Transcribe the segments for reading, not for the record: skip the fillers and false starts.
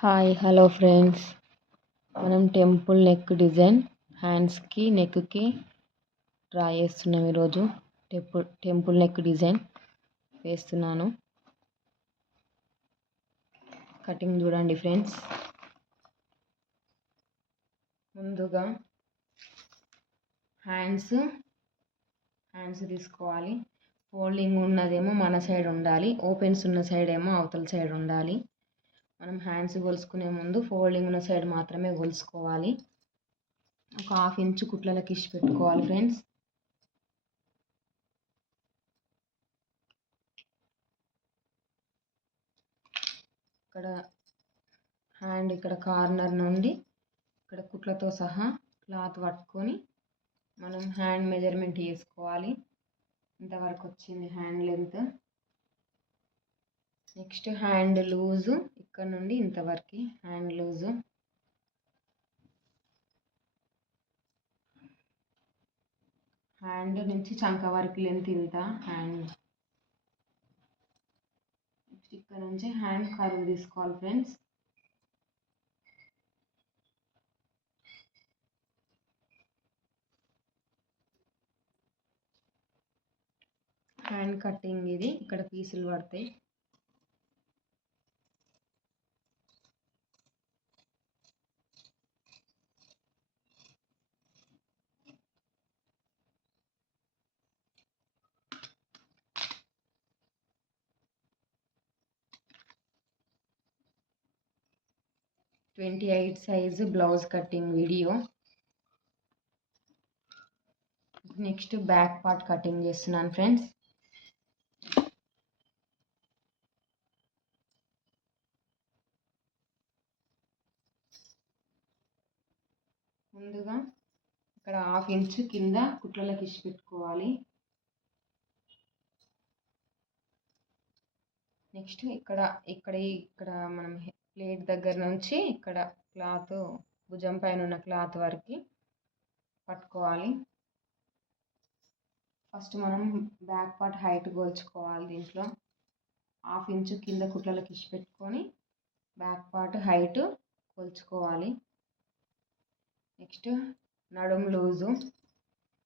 Hi hello friends, మనం temple neck design హ్యాండ్స్కి నెక్కి డ్రా చేస్తున్నాం. ఈరోజు టెంపుల్ నెక్ డిజైన్ వేస్తున్నాను. కటింగ్ చూడండి ఫ్రెండ్స్. ముందుగా హ్యాండ్స్ తీసుకోవాలి. ఫోల్డింగ్ ఉన్నదేమో మన సైడ్ ఉండాలి, ఓపెన్స్ ఉన్న సైడ్ ఏమో అవతల సైడ్ ఉండాలి. మనం హ్యాండ్స్ కొలుసుకునే ముందు ఫోల్డింగ్ ఉన్న సైడ్ మాత్రమే కొలుసుకోవాలి. ఒక 1/2 ఇంచు కుట్లకి ఇచ్చి పెట్టుకోవాలి ఫ్రెండ్స్. ఇక్కడ హ్యాండ్ ఇక్కడ కార్నర్ నుండి ఇక్కడ కుట్లతో సహా క్లాత్ పట్టుకొని మనం హ్యాండ్ మెజర్మెంట్ చేసుకోవాలి. ఇంతవరకు వచ్చింది hand length. Next hand loose ఇక్కడ నుండి ఇంతవరకు హ్యాండ్ లూజు. హ్యాండ్ నుంచి చంక వరకు లెంత్ ఇంత. హ్యాండ్ ఇక్కడ నుంచి హ్యాండ్ కర్వ్ తీసుకోవాలి ఫ్రెండ్స్. హ్యాండ్ కటింగ్ ఇది. ఇక్కడ పీసులు పడతాయి. (28) size blouse cutting video. Next back part cutting చేస్తున్నాను ఫ్రెండ్స్. ముందుగా ఇక్కడ 1/2 ఇంచు కింద కుట్లకి ఇచ్చి పెట్టుకోవాలి. నెక్స్ట్ ఇక్కడ మనం ప్లేట్ దగ్గర నుంచి ఇక్కడ క్లాత్ భుజం పైన ఉన్న క్లాత్ వరకు పట్టుకోవాలి. ఫస్ట్ మనం బ్యాక్ పార్ట్ హైట్ కొలుచుకోవాలి. దీంట్లో 1/2 ఇంచు కింద కుట్లకి ఇచ్చి పెట్టుకొని బ్యాక్ పార్ట్ హైట్ కొలుచుకోవాలి. నెక్స్ట్ నడుం లూజు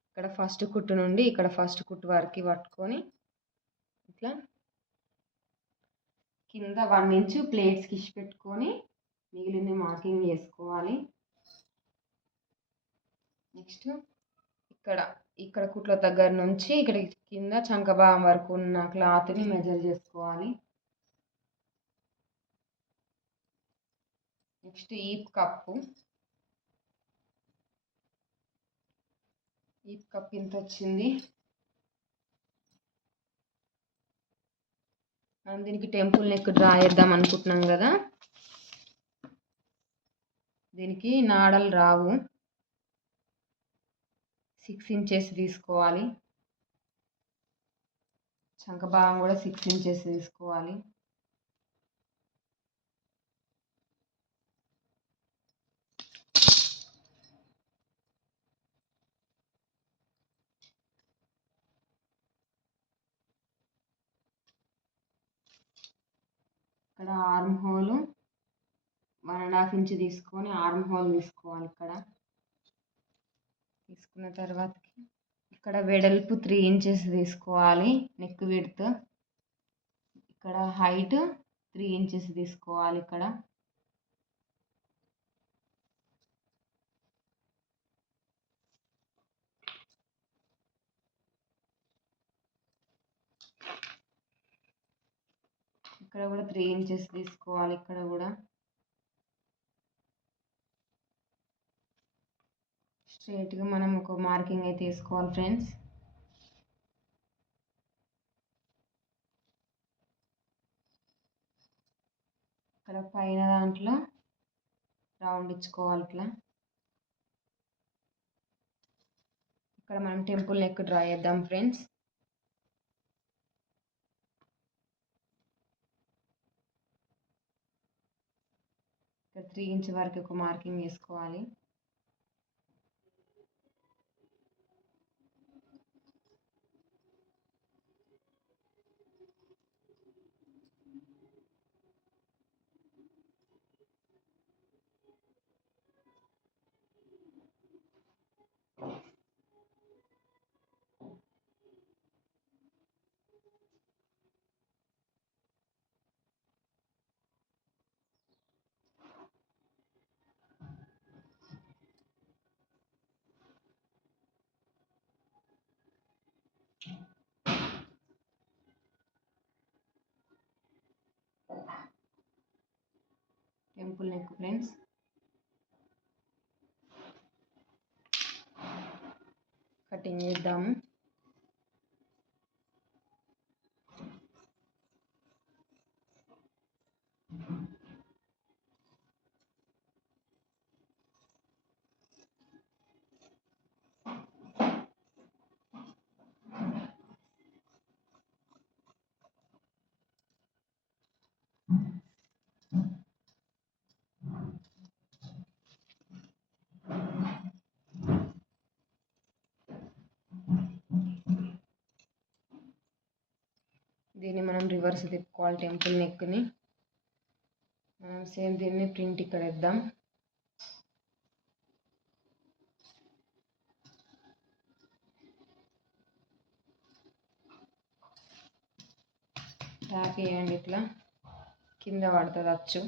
ఇక్కడ ఫస్ట్ కుట్టు నుండి ఇక్కడ ఫస్ట్ కుట్టు వరకు పట్టుకొని ఇట్లా కింద 1 ఇంచు ప్లేట్స్కి ఇచ్చి పెట్టుకొని మిగిలింది మార్కింగ్ చేసుకోవాలి. నెక్స్ట్ ఇక్కడ కుట్ల దగ్గర నుంచి ఇక్కడ కింద చంక భాగం వరకు ఉన్న క్లాత్ని మెజర్ చేసుకోవాలి. నెక్స్ట్ ఈప్ కప్పు ఇంత వచ్చింది. మనం దీనికి టెంపుల్ నెక్ డ్రా చేద్దాం అనుకుంటున్నాం కదా, దీనికి నాడలు రావు. 6 ఇంచెస్ తీసుకోవాలి. చంక భాగం కూడా 6 ఇంచెస్ తీసుకోవాలి. ఇక్కడ ఆర్మ్ హోల్ 1.5 ఇంచు తీసుకొని ఆర్మ్ హోల్ తీసుకోవాలి. ఇక్కడ తీసుకున్న తర్వాత ఇక్కడ వెడల్పు 3 ఇంచెస్ తీసుకోవాలి. నెక్ విడ్త్ ఇక్కడ హైట్ 3 ఇంచెస్ తీసుకోవాలి. ఇక్కడ కూడా 3 ఇంచెస్ తీసుకోవాలి. ఇక్కడ కూడా స్ట్రైట్గా మనం ఒక మార్కింగ్ అయితే వేసుకోవాలి ఫ్రెండ్స్. ఇక్కడ పైన దాంట్లో రౌండ్ ఇచ్చుకోవాలి. ఇట్లా ఇక్కడ మనం టెంపుల్ నెక్ డ్రా చేద్దాం ఫ్రెండ్స్. ఇక్కడ 3 ఇంచ్ వరకు ఒక మార్కింగ్ వేసుకోవాలి. Temple neck friends. కటింగ్ చేద్దాము. దీన్ని మనం రివర్స్ తిప్పుకోవాలి. టెంపుల్ నెక్ని మనం సేమ్ దీన్ని ప్రింట్ ఇక్కడ ఇద్దాం. ట్యాప్ చేయండి, ఇట్లా కింద పడుతుంది అచ్చు.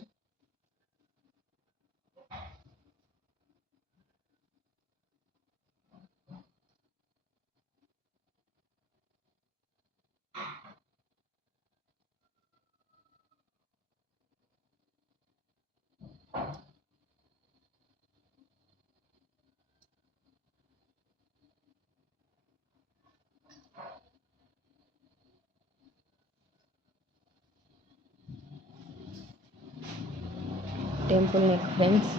Temple neck friends.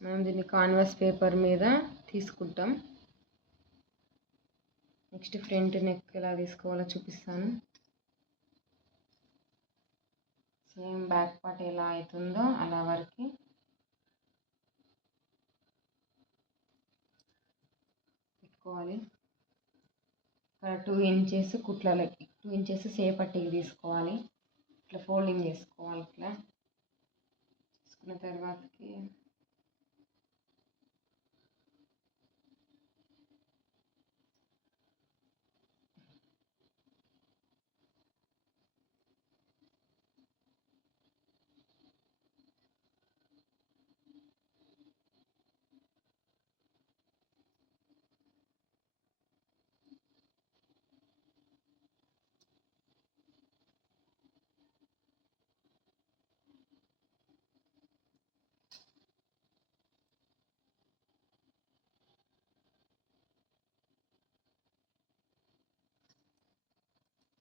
మనం దీన్ని కాన్వాస్ పేపర్ మీద తీసుకుంటాం. నెక్స్ట్ ఫ్రంట్ నెక్ ఎలా తీసుకోవాలో చూపిస్తాను. సేమ్ బ్యాక్ పార్ట్ ఎలా అవుతుందో అలా వరకు పెట్టుకోవాలి. ఇక్కడ 2 ఇంచెస్ కుట్లలకి 2 ఇంచెస్ సేపట్టికి తీసుకోవాలి. ఇట్లా ఫోల్డింగ్ చేసుకోవాలి. ఇట్లా తీసుకున్న తర్వాతకి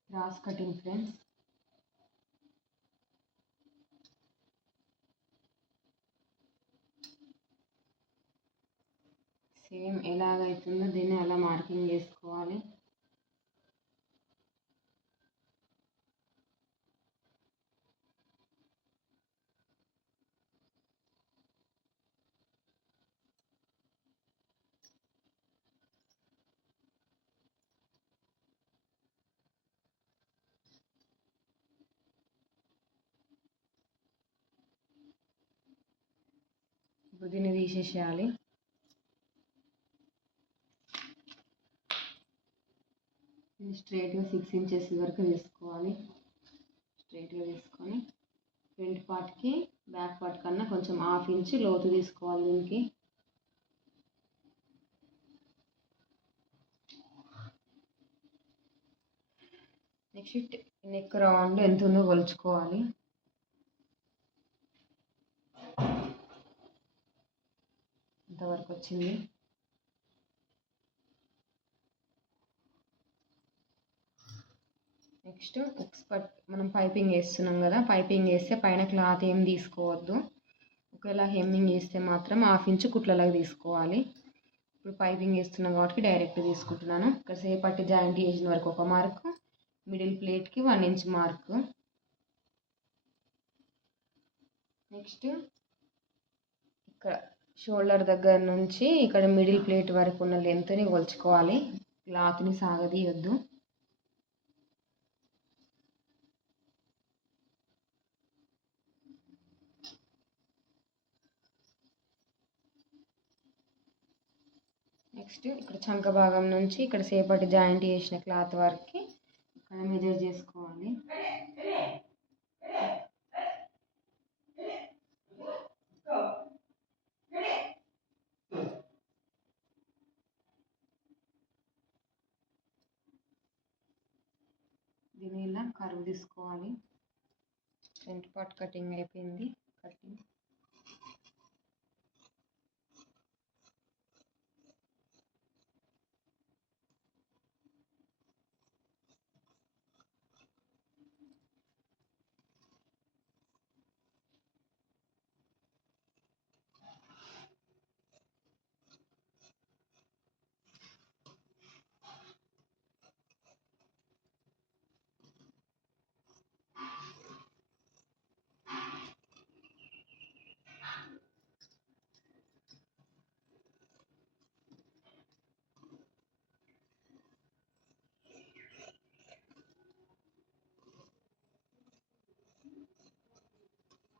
క్రాస్ కటింగ్ ఫ్రెండ్స్. సేమ్ ఎలాగైతుందో దీన్ని అలా మార్కింగ్ చేసుకోవాలి. ఇప్పుడు దీన్ని తీసేసేయాలి. స్ట్రైట్గా 6 ఇంచెస్ వరకు తీసుకోవాలి. స్ట్రైట్గా తీసుకొని ఫ్రంట్ పార్ట్కి బ్యాక్ పార్ట్ కన్నా కొంచెం 1/2 ఇంచ్ లోతు తీసుకోవాలి. దీనికి నెక్స్ట్ నెక్ రౌండ్ ఎంత ఉందో కొలుచుకోవాలి. ఇంతవరకు వచ్చింది. నెక్స్ట్ ఉక్స్ పట్ మనం పైపింగ్ వేస్తున్నాం కదా, పైపింగ్ వేస్తే పైన క్లాత్ ఏం తీసుకోవద్దు. ఒకవేళ హెమ్మింగ్ వేస్తే మాత్రం 1/2 ఇంచ్ కుట్లలాగా తీసుకోవాలి. ఇప్పుడు పైపింగ్ వేస్తున్నాం కాబట్టి డైరెక్ట్ తీసుకుంటున్నాను. ఇక్కడ సేపట్టి జాయింట్ చేసిన వరకు ఒక మార్కు, మిడిల్ ప్లేట్కి 1 ఇంచ్ మార్కు. నెక్స్ట్ ఇక్కడ షోల్డర్ దగ్గర నుంచి ఇక్కడ మిడిల్ ప్లేట్ వరకు ఉన్న లెంత్ని కొలుచుకోవాలి. క్లాత్ని సాగదీయొద్దు. నెక్స్ట్ ఇక్కడ చంక భాగం నుంచి ఇక్కడ సేపటి జాయింట్ చేసిన క్లాత్ వరకు ఇక్కడ మెజర్ చేసుకోవాలి. దీన్ని ఇలా కర్వ్ తీసుకోవాలి. ఫ్రంట్ పార్ట్ కటింగ్ అయిపోయింది. కటింగ్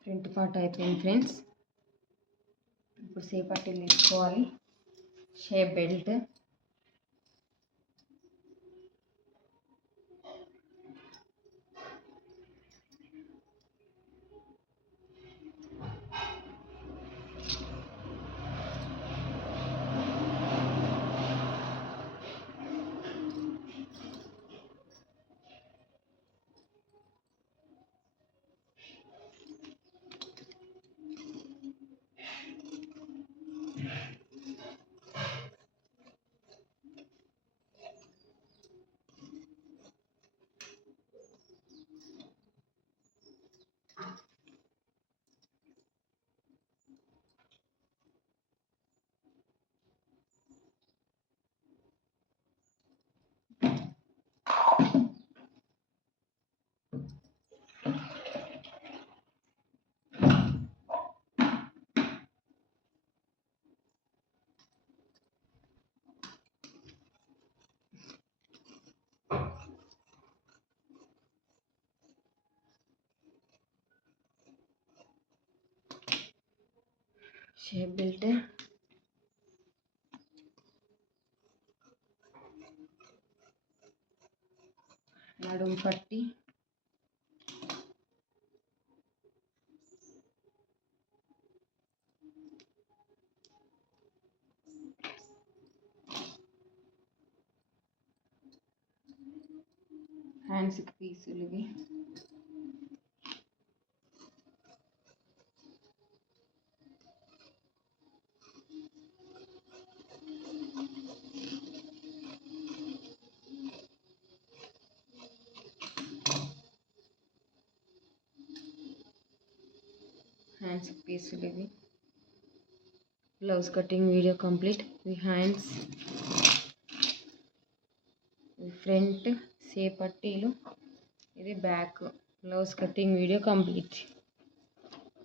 ఫ్రంట్ పార్ట్ అయిపోయింది ఫ్రెండ్స్. ఇప్పుడు షేప్ పట్టీలు తీసుకోవాలి. షేప్ బెల్ట్, షేప్ బెల్ట్, నడుము పట్టి, హ్యాండ్స్కి పీసులు ఇవి. హ్యాండ్స్ పీసులు ఇవి. Blouse cutting video complete. ఇవి హ్యాండ్స్, ఫ్రంట్ షేప్ పట్టీలు, ఇది back. Blouse cutting video complete.